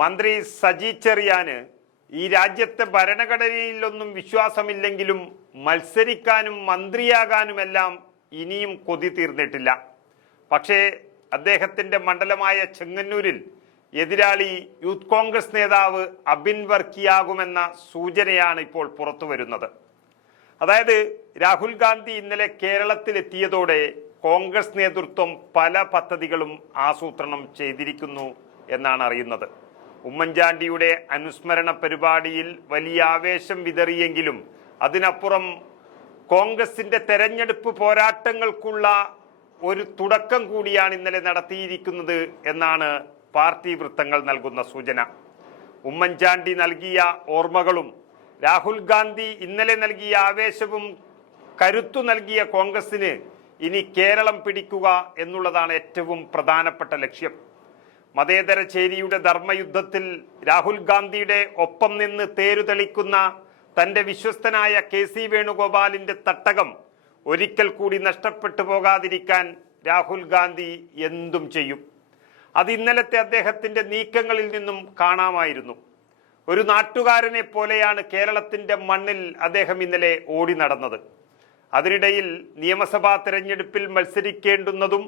മന്ത്രി സജി ചെറിയാന് ഈ രാജ്യത്തെ ഭരണഘടനയിലൊന്നും വിശ്വാസമില്ലെങ്കിലും മത്സരിക്കാനും മന്ത്രിയാകാനുമെല്ലാം ഇനിയും കൊതി തീർന്നിട്ടില്ല. പക്ഷേ അദ്ദേഹത്തിന്റെ മണ്ഡലമായ ചെങ്ങന്നൂരിൽ എതിരാളി യൂത്ത് കോൺഗ്രസ് നേതാവ് അബിൻ വർക്കിയാകുമെന്ന സൂചനയാണ് ഇപ്പോൾ പുറത്തു വരുന്നത്. അതായത് രാഹുൽ ഗാന്ധി ഇന്നലെ കേരളത്തിലെത്തിയതോടെ കോൺഗ്രസ് നേതൃത്വം പല പദ്ധതികളും ആസൂത്രണം ചെയ്തിരിക്കുന്നു എന്നാണ് അറിയുന്നത്. ഉമ്മൻചാണ്ടിയുടെ അനുസ്മരണ പരിപാടിയിൽ വലിയ ആവേശം വിതറിയെങ്കിലും അതിനപ്പുറം കോൺഗ്രസിന്റെ തെരഞ്ഞെടുപ്പ് പോരാട്ടങ്ങൾക്കുള്ള ഒരു തുടക്കം കൂടിയാണ് ഇന്നലെ നടത്തിയിരിക്കുന്നത് എന്നാണ് പാർട്ടി വൃത്തങ്ങൾ നൽകുന്ന സൂചന. ഉമ്മൻചാണ്ടി നൽകിയ ഓർമ്മകളും രാഹുൽ ഗാന്ധി ഇന്നലെ നൽകിയ ആവേശവും കരുത്തു നൽകിയ കോൺഗ്രസിന് ഇനി കേരളം പിടിക്കുക എന്നുള്ളതാണ് ഏറ്റവും പ്രധാനപ്പെട്ട ലക്ഷ്യം. മതേതര ചേരിയുടെ ധർമ്മയുദ്ധത്തിൽ രാഹുൽ ഗാന്ധിയുടെ ഒപ്പം നിന്ന് തേരുതെളിക്കുന്ന തന്റെ വിശ്വസ്തനായ കെ സി വേണുഗോപാലിന്റെ തട്ടകം ഒരിക്കൽ കൂടി നഷ്ടപ്പെട്ടു പോകാതിരിക്കാൻ രാഹുൽ ഗാന്ധി എന്തും ചെയ്യും. അത് ഇന്നലത്തെ അദ്ദേഹത്തിന്റെ നീക്കങ്ങളിൽ നിന്നും കാണാമായിരുന്നു. ഒരു നാട്ടുകാരനെ പോലെയാണ് കേരളത്തിന്റെ മണ്ണിൽ അദ്ദേഹം ഇന്നലെ ഓടി നടന്നത്. അതിനിടയിൽ നിയമസഭാ തെരഞ്ഞെടുപ്പിൽ മത്സരിക്കേണ്ടുന്നതും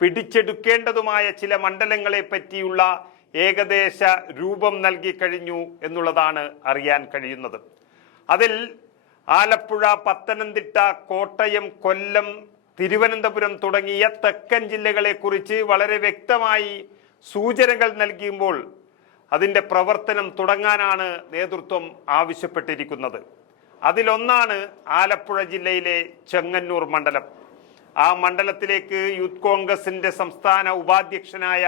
പിടിച്ചെടുക്കേണ്ടതുമായ ചില മണ്ഡലങ്ങളെ പറ്റിയുള്ള ഏകദേശ രൂപം നൽകി കഴിഞ്ഞു എന്നുള്ളതാണ് അറിയാൻ കഴിയുന്നത്. അതിൽ ആലപ്പുഴ പത്തനംതിട്ട കോട്ടയം കൊല്ലം തിരുവനന്തപുരം തുടങ്ങിയ തെക്കൻ ജില്ലകളെ കുറിച്ച് വളരെ വ്യക്തമായി സൂചനകൾ നൽകിയുമ്പോൾ അതിന്റെ പ്രവർത്തനം തുടങ്ങാനാണ് നേതൃത്വം ആവശ്യപ്പെട്ടിരിക്കുന്നത്. അതിലൊന്നാണ് ആലപ്പുഴ ജില്ലയിലെ ചെങ്ങന്നൂർ മണ്ഡലം. ആ മണ്ഡലത്തിലേക്ക് യൂത്ത് കോൺഗ്രസിന്റെ സംസ്ഥാന ഉപാധ്യക്ഷനായ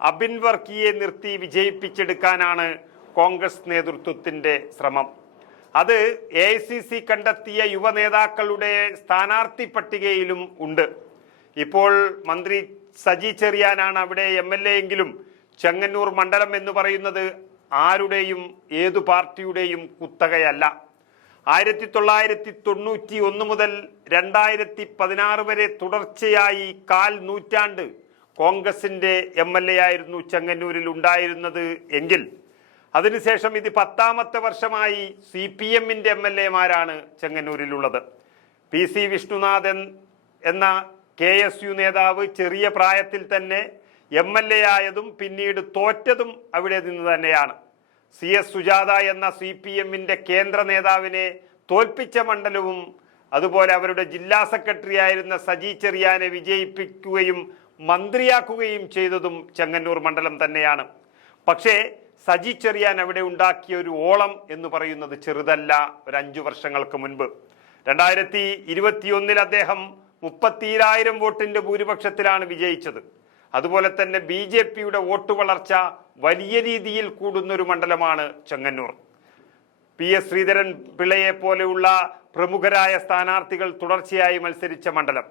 അബിൻ വർക്കിയെ നിർത്തി വിജയിപ്പിച്ചെടുക്കാനാണ് കോൺഗ്രസ് നേതൃത്വത്തിന്റെ ശ്രമം. അത് എ കണ്ടെത്തിയ യുവ നേതാക്കളുടെ സ്ഥാനാർത്ഥി പട്ടികയിലും ഉണ്ട്. ഇപ്പോൾ മന്ത്രി സജി ചെറിയാനാണ് അവിടെ എം എൽ എ എങ്കിലും ചെങ്ങന്നൂർ മണ്ഡലം എന്ന് പറയുന്നത് ആരുടെയും ഏതു പാർട്ടിയുടെയും കുത്തകയല്ല. ആയിരത്തി തൊള്ളായിരത്തി തൊണ്ണൂറ്റി ഒന്ന് മുതൽ രണ്ടായിരത്തി പതിനാറ് വരെ തുടർച്ചയായി കാൽ നൂറ്റാണ്ട് കോൺഗ്രസിന്റെ എം എൽ എ ആയിരുന്നു ചെങ്ങന്നൂരിൽ ഉണ്ടായിരുന്നത് എങ്കിൽ. അതിനുശേഷം ഇത് പത്താമത്തെ വർഷമായി സി പി എമ്മിന്റെ എം എൽ എമാരാണ് ചെങ്ങന്നൂരിലുള്ളത്. പി സി വിഷ്ണുനാഥൻ എന്ന കെ എസ് യു നേതാവ് ചെറിയ പ്രായത്തിൽ തന്നെ എം എൽ എ ആയതും പിന്നീട് തോറ്റതും അവിടെ നിന്ന് തന്നെയാണ്. സി എസ് സുജാത എന്ന സി പി എമ്മിന്റെ കേന്ദ്ര നേതാവിനെ തോൽപ്പിച്ച മണ്ഡലവും അതുപോലെ അവരുടെ ജില്ലാ സെക്രട്ടറി ആയിരുന്ന സജി ചെറിയാനെ വിജയിപ്പിക്കുകയും മന്ത്രിയാക്കുകയും ചെയ്തതും ചെങ്ങന്നൂർ മണ്ഡലം തന്നെയാണ്. പക്ഷേ സജി ചെറിയാൻ അവിടെ ഉണ്ടാക്കിയ ഒരു ഓളം എന്ന് പറയുന്നത് ചെറുതല്ല ഒരു അഞ്ചു വർഷങ്ങൾക്ക് മുൻപ്. രണ്ടായിരത്തി ഇരുപത്തിയൊന്നിൽ അദ്ദേഹം മുപ്പത്തിരായിരം വോട്ടിന്റെ ഭൂരിപക്ഷത്തിലാണ് വിജയിച്ചത്. അതുപോലെ തന്നെ ബി ജെ പിയുടെ വോട്ട് വളർച്ച വലിയ രീതിയിൽ കൂടുന്നൊരു മണ്ഡലമാണ് ചെങ്ങന്നൂർ. പി. എസ്. ശ്രീധരൻ പിള്ളയെ പോലെയുള്ള പ്രമുഖരായ സ്ഥാനാർത്ഥികൾ തുടർച്ചയായി മത്സരിച്ച മണ്ഡലം.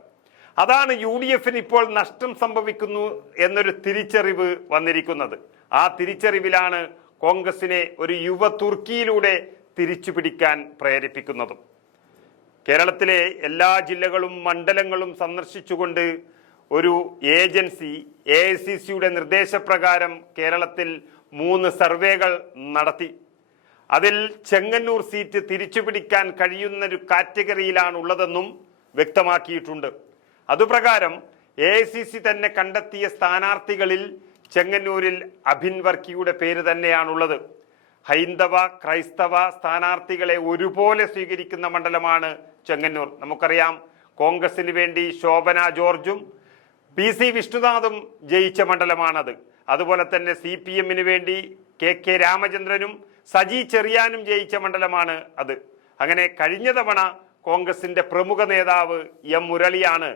അതാണ് യു ഡി എഫിന് ഇപ്പോൾ നഷ്ടം സംഭവിക്കുന്നു എന്നൊരു തിരിച്ചറിവ് വന്നിരിക്കുന്നത്. ആ തിരിച്ചറിവിലാണ് കോൺഗ്രസിനെ ഒരു യുവ തുർക്കിയിലൂടെ തിരിച്ചു പിടിക്കാൻ പ്രേരിപ്പിക്കുന്നതും. കേരളത്തിലെ എല്ലാ ജില്ലകളും മണ്ഡലങ്ങളും സന്ദർശിച്ചുകൊണ്ട് ഒരു ഏജൻസി എ ഐ സി സിയുടെ നിർദ്ദേശപ്രകാരം കേരളത്തിൽ മൂന്ന് സർവേകൾ നടത്തി. അതിൽ ചെങ്ങന്നൂർ സീറ്റ് തിരിച്ചുപിടിക്കാൻ കഴിയുന്ന ഒരു കാറ്റഗറിയിലാണ് ഉള്ളതെന്നും വ്യക്തമാക്കിയിട്ടുണ്ട്. അതുപ്രകാരം എ ഐ സി സി തന്നെ കണ്ടെത്തിയ സ്ഥാനാർത്ഥികളിൽ ചെങ്ങന്നൂരിൽ അഭിൻ വർക്കിയുടെ പേര് തന്നെയാണുള്ളത്. ഹൈന്ദവ ക്രൈസ്തവ സ്ഥാനാർത്ഥികളെ ഒരുപോലെ സ്വീകരിക്കുന്ന മണ്ഡലമാണ് ചെങ്ങന്നൂർ. നമുക്കറിയാം കോൺഗ്രസിന് വേണ്ടി ശോഭന ജോർജും പി സി വിഷ്ണുനാഥും ജയിച്ച മണ്ഡലമാണത്. അതുപോലെ തന്നെ സി പി എമ്മിന് വേണ്ടി കെ കെ രാമചന്ദ്രനും സജി ചെറിയാനും ജയിച്ച മണ്ഡലമാണ് അത്. അങ്ങനെ കഴിഞ്ഞ തവണ കോൺഗ്രസിന്റെ പ്രമുഖ നേതാവ് എം മുരളിയാണ്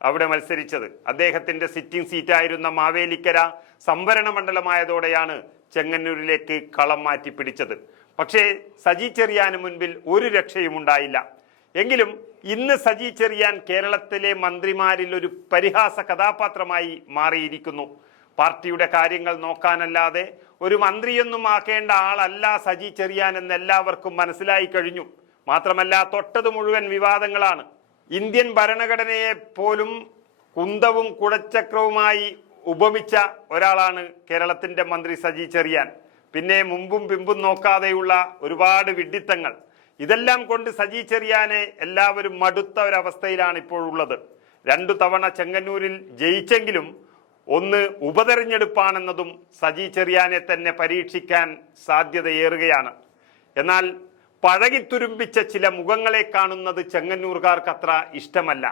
അവിടെ മത്സരിച്ചത്. അദ്ദേഹത്തിന്റെ സിറ്റിംഗ് സീറ്റായിരുന്ന മാവേലിക്കര സംവരണ മണ്ഡലമായതോടെയാണ് ചെങ്ങന്നൂരിലേക്ക് കളം മാറ്റി പിടിച്ചത് പക്ഷേ സജി ചെറിയാന് മുൻപിൽ ഒരു രക്ഷയും ഉണ്ടായില്ല എങ്കിലും ഇന്ന് സജി ചെറിയാൻ കേരളത്തിലെ മന്ത്രിമാരിൽ ഒരു പരിഹാസ കഥാപാത്രമായി മാറിയിരിക്കുന്നു. പാർട്ടിയുടെ കാര്യങ്ങൾ നോക്കാനല്ലാതെ ഒരു മന്ത്രിയൊന്നും ആക്കേണ്ട ആളല്ല സജി ചെറിയാൻ എന്ന് എല്ലാവർക്കും മനസ്സിലായി കഴിഞ്ഞു. മാത്രമല്ല തൊട്ടത് മുഴുവൻ വിവാദങ്ങളാണ്. ഇന്ത്യൻ ഭരണഘടനയെ പോലും കുന്തവും കുടച്ചക്രവുമായി ഉപമിച്ച ഒരാളാണ് കേരളത്തിന്റെ മന്ത്രി സജി ചെറിയാൻ. പിന്നെ മുമ്പും പിമ്പും നോക്കാതെയുള്ള ഒരുപാട് വിഡ്ഢിത്തങ്ങൾ. ഇതെല്ലാം കൊണ്ട് സജി ചെറിയാനെ എല്ലാവരും മടുത്ത ഒരവസ്ഥയിലാണ് ഇപ്പോഴുള്ളത്. രണ്ടു തവണ ചെങ്ങന്നൂരിൽ ജയിച്ചെങ്കിലും ഒന്ന് ഉപതെരഞ്ഞെടുപ്പാണെന്നതും സജി ചെറിയാനെ തന്നെ പരീക്ഷിക്കാൻ സാധ്യതയേറുകയാണ്. എന്നാൽ പഴകിത്തുരുമ്പിച്ച ചില മുഖങ്ങളെ കാണുന്നത് ചെങ്ങന്നൂർക്കാർക്ക് അത്ര ഇഷ്ടമല്ല.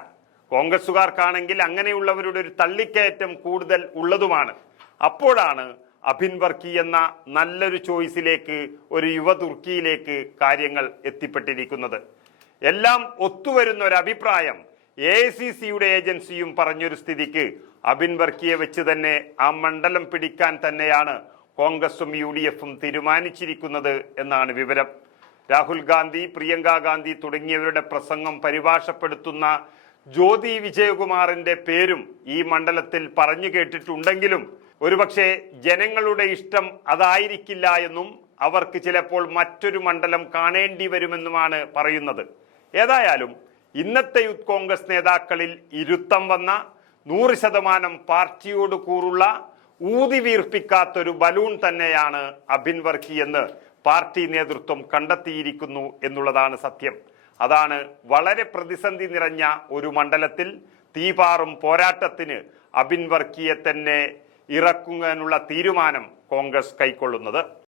കോൺഗ്രസുകാർക്കാണെങ്കിൽ അങ്ങനെയുള്ളവരുടെ ഒരു തള്ളിക്കയറ്റം കൂടുതൽ ഉള്ളതുമാണ്. അപ്പോഴാണ് അഭിൻ വർക്കി എന്ന നല്ലൊരു ചോയ്സിലേക്ക് ഒരു യുവ തുർക്കിയിലേക്ക് കാര്യങ്ങൾ എത്തിപ്പെട്ടിരിക്കുന്നത്. എല്ലാം ഒത്തുവരുന്ന ഒരു അഭിപ്രായം എ സി സിയുടെ ഏജൻസിയും പറഞ്ഞൊരു സ്ഥിതിക്ക് അബിൻ വർക്കിയെ വെച്ച് തന്നെ ആ മണ്ഡലം പിടിക്കാൻ തന്നെയാണ് കോൺഗ്രസും യു ഡി എഫും തീരുമാനിച്ചിരിക്കുന്നത് എന്നാണ് വിവരം. രാഹുൽ ഗാന്ധി പ്രിയങ്ക ഗാന്ധി തുടങ്ങിയവരുടെ പ്രസംഗം പരിഭാഷപ്പെടുത്തുന്ന ജ്യോതി വിജയകുമാറിന്റെ പേരും ഈ മണ്ഡലത്തിൽ പറഞ്ഞു കേട്ടിട്ടുണ്ടെങ്കിലും ഒരുപക്ഷെ ജനങ്ങളുടെ ഇഷ്ടം അതായിരിക്കില്ല എന്നും അവർക്ക് ചിലപ്പോൾ മറ്റൊരു മണ്ഡലം കാണേണ്ടി വരുമെന്നുമാണ് പറയുന്നത്. ഏതായാലും ഇന്നത്തെ യൂത്ത് കോൺഗ്രസ് നേതാക്കളിൽ ഇരുത്തം വന്ന നൂറ് ശതമാനം പാർട്ടിയോട് കൂറുള്ള ഊതി വീർപ്പിക്കാത്തൊരു ബലൂൺ തന്നെയാണ് അഭിൻ വർക്കി എന്ന് പാർട്ടി നേതൃത്വം കണ്ടെത്തിയിരിക്കുന്നു എന്നുള്ളതാണ് സത്യം. അതാണ് വളരെ പ്രതിസന്ധി നിറഞ്ഞ ഒരു മണ്ഡലത്തിൽ തീപാറും പോരാട്ടത്തിന് അബിൻ വർക്കിയെ തന്നെ ഇറക്കുന്നതിനുള്ള തീരുമാനം കോൺഗ്രസ് കൈക്കൊള്ളുന്നത്.